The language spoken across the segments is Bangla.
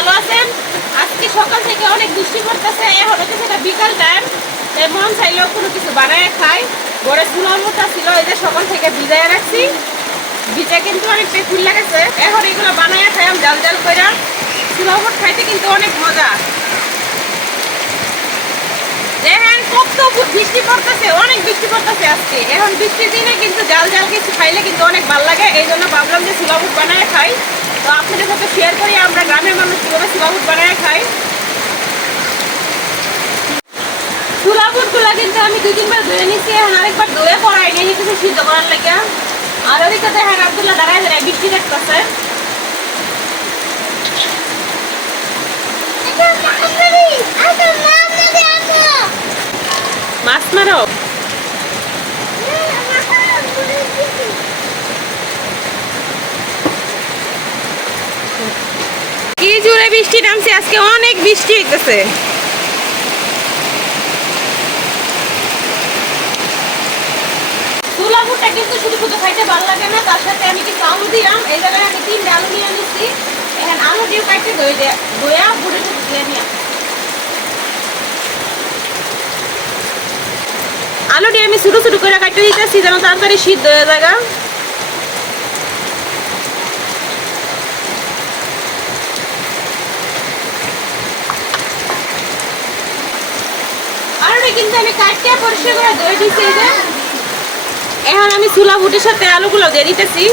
ভালো আছেন? আজকে সকাল থেকে অনেক বৃষ্টি পড়তেছে, এখন হচ্ছে সেটা বিকাল টাইম মন চাইলেও কোনো কিছু বানায় খাই বড় চুলার মতো ছিল, এই যে সকাল থেকে ভিজায় রাখছি। ভিজে কিন্তু অনেক পেকুল লাগেছে এখন এগুলো বানায় খাইলাম জাল জাল করে চুলা খাইতে কিন্তু অনেক মজা। দেখেন কত বৃষ্টি পড়তেছে, অনেক বৃষ্টি পড়তেছে আজকে। এখন বৃষ্টির দিনে কিন্তু জাল জাল কিছু খাইলে কিন্তু অনেক ভালো লাগে। এই জন্য ভাবলাম যে চুলাবুট বানায় খাই। তো আপনাদের সাথে শেয়ার করি, আমরা গ্রামের মানুষ কীভাবে বানায় খাই। কিন্তু আমি দুই তিনবার ধুয়ে নিচ্ছি আরেকবার ধুয়ে পড়াই নিয়ে সিদ্ধ করার আর আবদুল্লাহ দাঁড়ায় দেখতেছে মাছ মারো কি জোরে বৃষ্টি নামছে, আজকে অনেক বৃষ্টি হইতেছে। খাইতে আলু নিয়ে আলু দিয়ে দেয়া দিয়ে আমি ছোটো ছোটো করে কাটতে দিতেছি, যেন তাড়াতাড়ি সিদ্ধ হয়ে যায় আলুটা কিন্তু আমি কাটতে পরিষ্কার করে ধুয়ে দিচ্ছি এখন আমি চুলা বুটের সাথে আলুগুলো দিয়ে দিতেছি।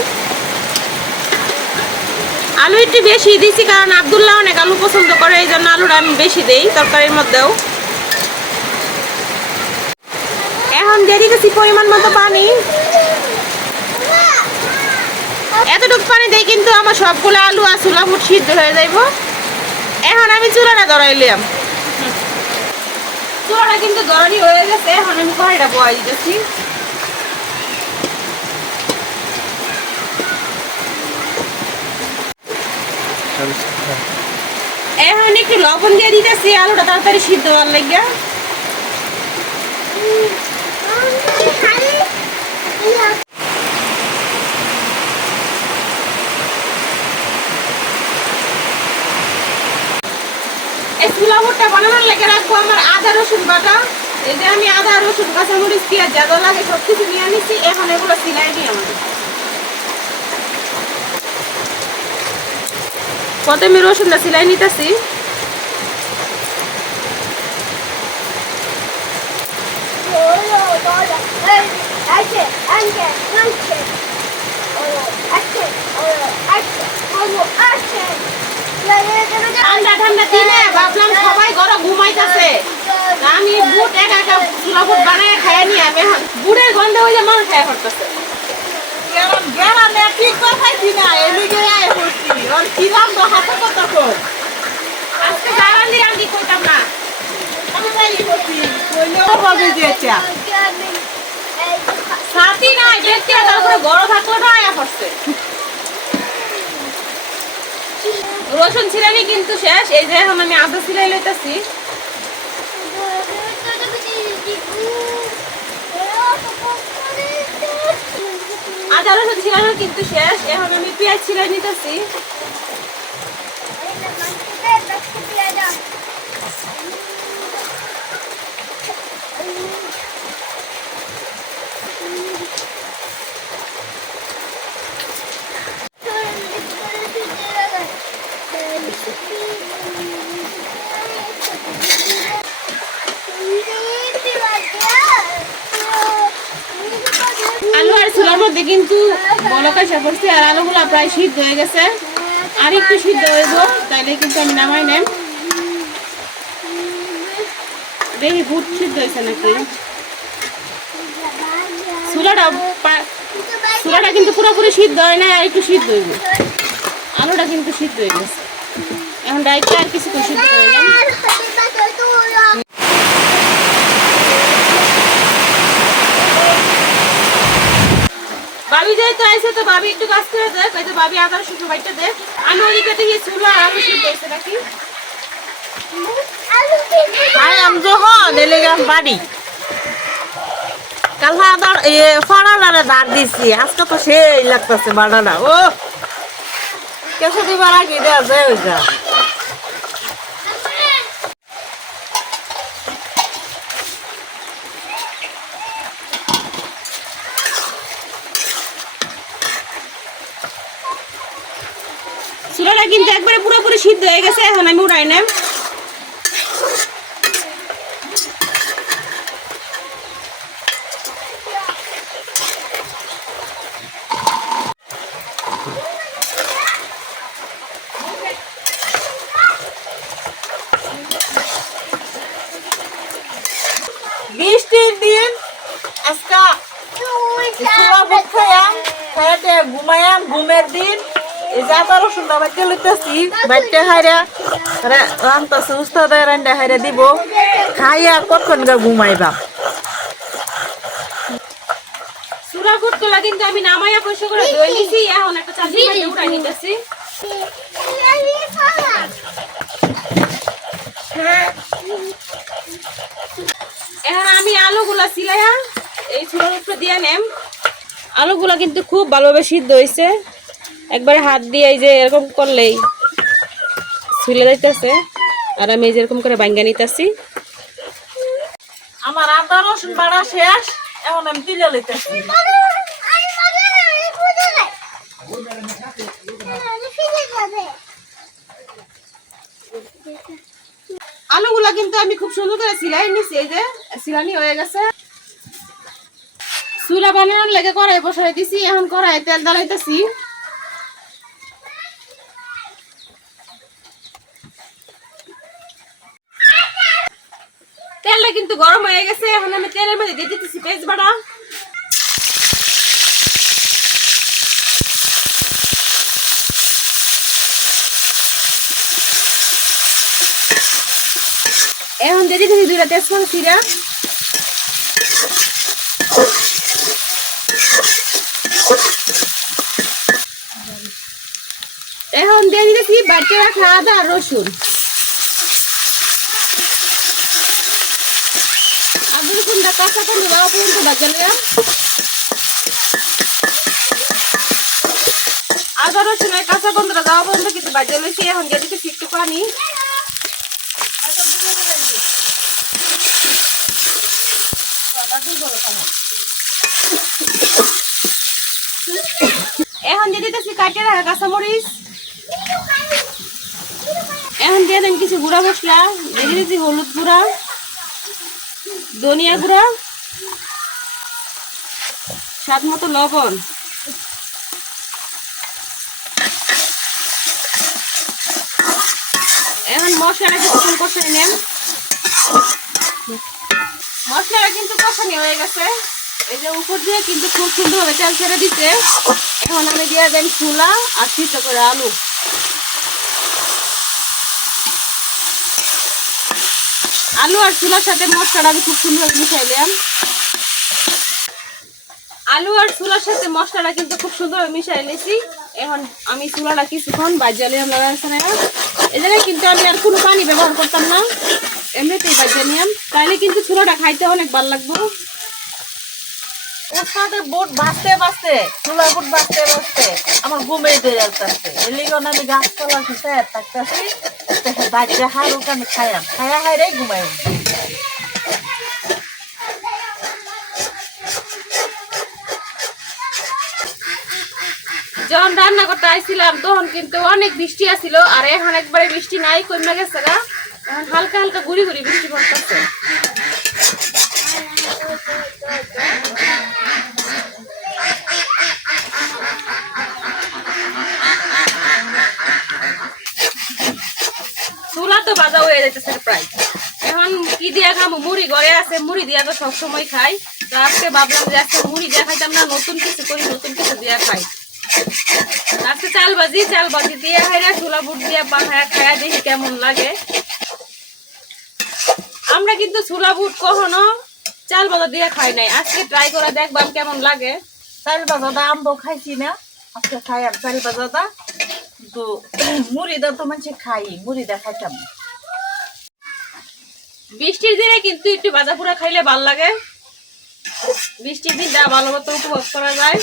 আলু একটু বেশি দিছি কারণ আবদুল্লাহ অনেক আলু পছন্দ করে, এই জন্য আলুটা আমি বেশি দেই তরকারির মধ্যেও। এখন দিয়ে দিতেছি পরিমাণ মতো পানি। এতটুকু পানি দেই কিন্তু আমার সবগুলো আলু আর চুলা ফুট সিদ্ধ হয়ে যাইব। এখন আমি চুলাটা ধরাইলাম চুলাটা কিন্তু দরানি হয়ে গেছে এখন আমি কড়াইটা বয়া দিতেছি। এখন একটু লবণ দিয়ে দিতেছি আলুটা তাড়াতাড়ি সিদ্ধ হওয়ার লাগিয়া। এই চুলাবুটটা বানানোর লেগে রাখব আমার আদা রসুন বাটা যে আমি আদা রসুন কাঁচামরিচ পেঁয়াজ যা লাগে সব কিছু নিয়ে নিচ্ছি এখন এগুলো সিলাই দিই আমাদের প্রথমে রসুনটা সিলাই নিতেছি ঠান্ডা ঠান্ডা দিনে ভাবলাম সবাই ঘরে ঘুমাইতেছে। আমি বুট একা একা চুলা বুট বানায় খাই নিয়ে আমি এখন বুটের গন্ধে যে মানুষ খাই করতেছে না আজকে না। সাথী নাই দেখতে তারপরে বড় থাকলে না আয়া রসুন ছিলানি কিন্তু শেষ। এই যে এখন আমি আদা সিলাই লইতাছি। আদা রসুন ছিলানো কিন্তু শেষ। এখন আমি পেঁয়াজ ছিলাই নিতেছি আলু আর চুলার মধ্যে কিন্তু বলকা এসে পড়ছে আর আলুগুলো প্রায় সিদ্ধ হয়ে গেছে। আর একটু সিদ্ধ হইব, তাইলে কিন্তু আমি নামাই নেন দেখি বুট সিদ্ধ হয়েছে নাকি? চুলাটা চুলাটা কিন্তু পুরোপুরি সিদ্ধ হয় না আর একটু সিদ্ধ হইব। আলুটা কিন্তু সিদ্ধ হয়ে গেছে। এখন ডাইটটা আর কিছু সিদ্ধ করে নেন ভাবি যেহেতু আইসে তো ভাবি একটু কাজ করে দেখ হয়তো ভাবি, আদার শুকনো বাইটটা দেখ আমি ওদিকে আলু নাকি? আই আজকে তো সেই লাগতেছে বাড়ানা ও! কেসে দিবার আগে দেওয়া যায় ওই সিদ্ধ হয়ে গেছে এখন আমি উড়াই নেম বৃষ্টির দিন আজকা সুলা বুট খাইয়াম খাইতে ঘুমায়াম ঘুমের দিন এই যে বাইতে লইতেছি। বাইতে হাইরা রান্তাছে উস্তাদে রান্না হাইরা দিব। খাইয়া কখন গা ঘুমাইবা? সুরা কুটকলা কিন্তু আমি নামাইয়া পয়সা করে দই নিছি এখন একটা চাষি মাঠে নিতেছি এখন আমি আলুগুলা সিলাইয়া এই উপরে দিয়ে নেম। আলুগুলা কিন্তু খুব ভালোভাবে সিদ্ধ হয়েছে একবারে হাত দিয়ে এই যে এরকম করলেই ছুলে যাইতেছে। আর আমি এই যে এরকম করে বাঙ্গা নিতেছি। আমার আদা, রসুন বাড়া শেষ, এখন আমি তুলে লইতেছি। আলুগুলা কিন্তু আমি খুব সুন্দর করে সিলাই নিছি, এই যে সিলানি হয়ে গেছে। চুলা বানানোর লেগে কড়াই বসাই দিছি, এখন কড়াই তেল দালাইতেছি তেলটা কিন্তু গরম হয়ে গেছে, এখন আমি তেলের মধ্যে দিয়ে দিতেছি পেঁয়াজ বাটা। এখন দিয়ে দিতেছি দুইটা তেজপাতা চিরা। এখন দিয়ে দিতেছি বাড়তে রাখা আদা রসুন। কাঁচা করে দেওয়া পর্যন্ত বাজালে আদা রসুনের কাঁচা গন্ধটা দেওয়া পর্যন্ত কিন্তু বাজিয়ে লইছি এখন দিতেছি একটু পানি এখন দিয়ে দিতেছি কাটিয়ে রাখা কাঁচামরিচ এখন দিয়ে দেন কিছু গুঁড়া মশলা, দিয়ে দিতেছি হলুদ গুঁড়া। ধনিয়া গুঁড়া, স্বাদ মতো লবণ। এখন মশলাটা কিছুক্ষণ কষাই নেন। মশলাটা কিন্তু কষানি হয়ে গেছে। এই যে উপর দিয়ে কিন্তু খুব সুন্দরভাবে তেল ছেড়ে দিতে। এখন আমি দিয়ে দেন চুলা আর সিদ্ধ করে আলু। আলু আর চুলার সাথে মশলাটা আমি খুব সুন্দর মিশাইলাম আলু আর চুলার সাথে মশলাটা কিন্তু খুব সুন্দর মিশাই নিয়েছি। এখন আমি চুলাটা কিছুক্ষণ বাজিয়ে আমরা এই জায়গায় কিন্তু আমি আর কোনো পানি ব্যবহার করতাম না। এমনিতেই বাজিয়ে নিলাম। তাইলে কিন্তু চুলাটা খাইতে অনেক ভালো লাগবো। উস্তাদের বুট বাঁচতে বাঁচতে চুলা বুট বাঁচতে বাঁচতে আমার ঘুমে দিয়ে যাচ্ছে এলিগন আমি গাছপালা ঘুষে থাকতেছি? বাচ্চা হারুক আমি খাইয়াম। খাইয়া হাইরে ঘুমাই যখন রান্না করতে আইছিলাম, তখন কিন্তু অনেক বৃষ্টি আসিল আর এখন একবারে বৃষ্টি নাই কমে গেছে গা। এখন হালকা হালকা গুড়ি ঘুরি বৃষ্টি পড়তেছে চুলা তো বাজা হয়ে যাইতেছে প্রায়। এখন কি দিয়া খামো? মুড়ি ঘরে আছে, মুড়ি দিয়া তো সবসময় খাই। তো আজকে ভাবলাম যে আজকে মুড়ি দিয়া খাইতাম না, নতুন কিছু করি, নতুন কিছু দিয়া খাই। আজকে চাল বাজি চাল বাজি দিয়ে খাইরা ছোলা বুট দিয়ে পাখায়া খায়া দেখি কেমন লাগে। আমরা কিন্তু ছোলা বুট কখনো চাল বাজা দিয়ে খাই নাই। আজকে ট্রাই করে দেখবাম কেমন লাগে। চাল বাজাদা আম্ব খাইছি না, আজকে খাইয়াম চাল বাজাদা কিন্তু মুড়িদা তো মানুষ খাই মুড়িদা খাইতাম। না। বৃষ্টির দিনে কিন্তু একটু ভাজা পুরা খাইলে ভালো লাগে। বৃষ্টির দিনটা ভালো মতো উপভোগ করা যায়।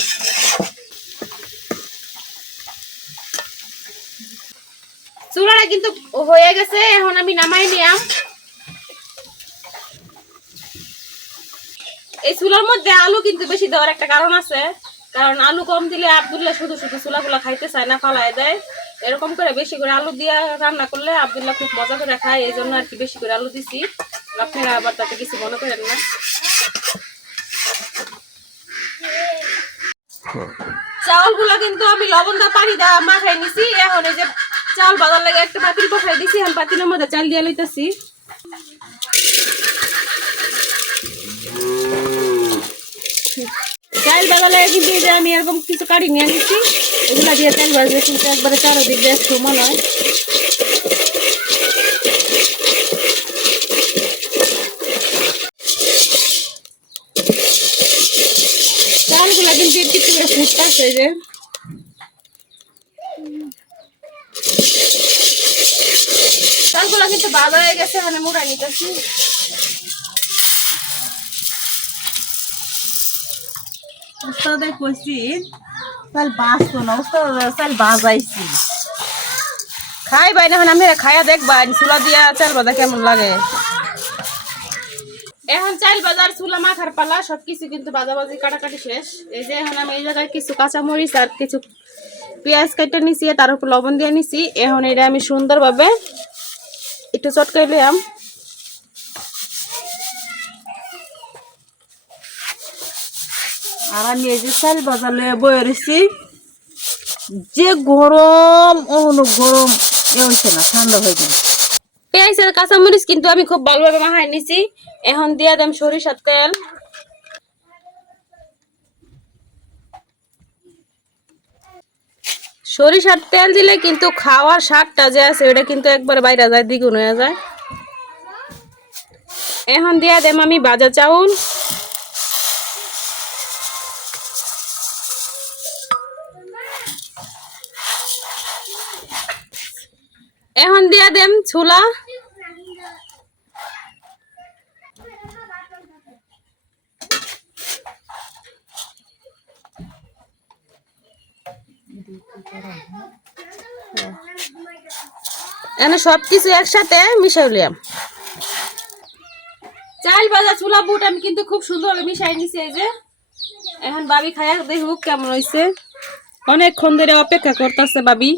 চুলাটা কিন্তু হয়ে গেছে, এখন আমি নামাই নিয়াম এই চুলার মধ্যে আলু কিন্তু বেশি দেওয়ার একটা কারণ আছে। কারণ আলু কম দিলে আবদুল্লাহ শুধু শুধু চুলাগুলা খাইতে চায় না ফালাই দেয়। এরকম করে বেশি করে আলু দিয়ে রান্না করলে আবদুল্লাহ খুব মজা করে খায় এই জন্য আর কি বেশি করে আলু দিছি। আপনারা আবার তাতে কিছু মনে করেন না। চাউলগুলো কিন্তু আমি লবণ দা পানি দা মাখাই নিছি, এখন এই যে চাল বাজার লাগে একটা পাতিল বসাই দিছি, এখন পাতিলের মধ্যে চাল দিয়ে লইতেছি। চাল বাজার লাগে কিন্তু আমি এরকম কিছু কাটি নিয়ে নিচ্ছি এগুলা দিয়ে তেল বাজবে কিন্তু একবারে চারোদিক দিয়ে সমান হয়। চালগুলা কিন্তু একটু কিন্তু বাজা হয়ে গেছে মানে মুড়াই নিতেছি। উস্তাদে কইছি চাল বাঁচতো না। উস্তাদ চাল বাজাইছি খাই বাই না আমি খাইয়া দেখবা চুলা দিয়া চাল বাজা কেমন লাগে। এখন চাল বাজার চুলা মাখার পালা, সবকিছু কিন্তু বাজাবাজি কাটাকাটি শেষ। এই যে এখন আমি এই জায়গায় কিছু কাঁচা মরিচ আর কিছু পেঁয়াজ কেটে নিছি, তার উপর লবণ দিয়ে নিছি। এখন এটা আমি সুন্দরভাবে একটু চটকাই আর আমি এই যে চাল বাজালে বয়ে রয়েছি যে গরম, অহনো গরম, এ হয়েছে না, ঠান্ডা হয়ে গেল পেঁয়াজ আর কাঁচামরিচ কিন্তু আমি খুব ভালোভাবে মাখাই নিছি। এখন দিয়ে দাম সরিষার তেল। সরিষার তেল দিলে কিন্তু খাওয়ার স্বাদটা যে আছে ওটা কিন্তু একবার বাইরে যায়, দ্বিগুণ হয়ে যায়। এখন দিয়ে দেম আমি ভাজা চাউল। এখন দিয়ে দেম ছোলা এখানে সবকিছু একসাথে মিশাই লিয়াম চাল ভাজা চুলা বুট আমি কিন্তু খুব সুন্দর মিশাই নিছি এই যে। এখন বাবি খায়া দেখুক কেমন হয়েছে অনেকক্ষণ ধরে অপেক্ষা করতেছে বাবি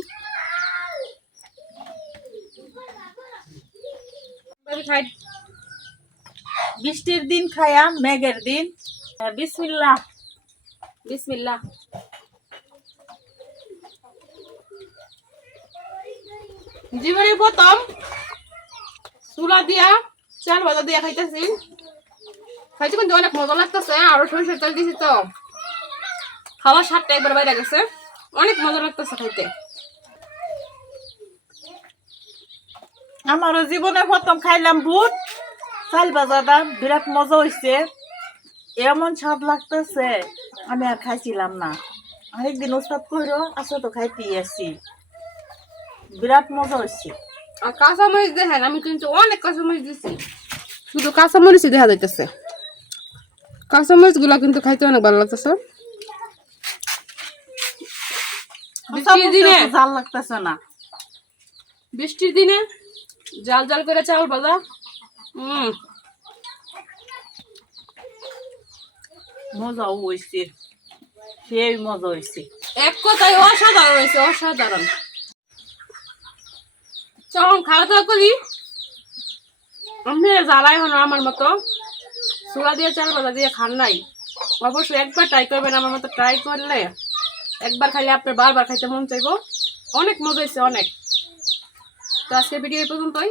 খাই বৃষ্টির দিন খায়াম মেঘের দিন। হ্যাঁ, বিসমিল্লাহ। বিসমিল্লাহ। জীবনে প্রথম। চুলা দিয়া চাল ভাজা দিয়া খাইতেছি। খাইতে কিন্তু অনেক মজা লাগতেছে আরও সরিষার তেল দিছি তো। খাওয়ার স্বাদটা একবার বাইরে গেছে। অনেক মজা লাগতেছে খাইতে। আমারও জীবনে প্রথম খাইলাম বুট। চাল বাজাটা বিরাট মজা হয়েছে এমন স্বাদ লাগতেছে আমি আর খাইছিলাম না। আরেকদিন ওস্তাদ কইরো আসো তো খাইতেই আসছি বিরাট মজা হয়েছে আর কাঁচামরিচ দেখেন আমি কিন্তু অনেক কাঁচামরিচ দিছি। শুধু কাঁচামরিচই দেখা যাইতেছে। কাঁচামরিচগুলা কিন্তু খাইতে অনেক ভালো লাগতেছে। বৃষ্টির দিনে জাল লাগতেছে না। বৃষ্টির দিনে জাল জাল করে চাল ভাজা। হম মজাও হয়েছে সেই মজা হয়েছে এক কথায় অসাধারণ হয়েছে অসাধারণ। চলুন খাওয়া দাওয়া করি। আমি জ্বালাই হলো আমার মতো। চুলা দিয়ে, চাল ভাজা দিয়ে খান নাই। অবশ্যই একবার ট্রাই করবেন আমার মতো ট্রাই করলে। একবার খাইলে আপনার বারবার খাইতে মন চাইব। অনেক মজা হয়েছে অনেক। তো আজকে ভিডিও এই পর্যন্তই।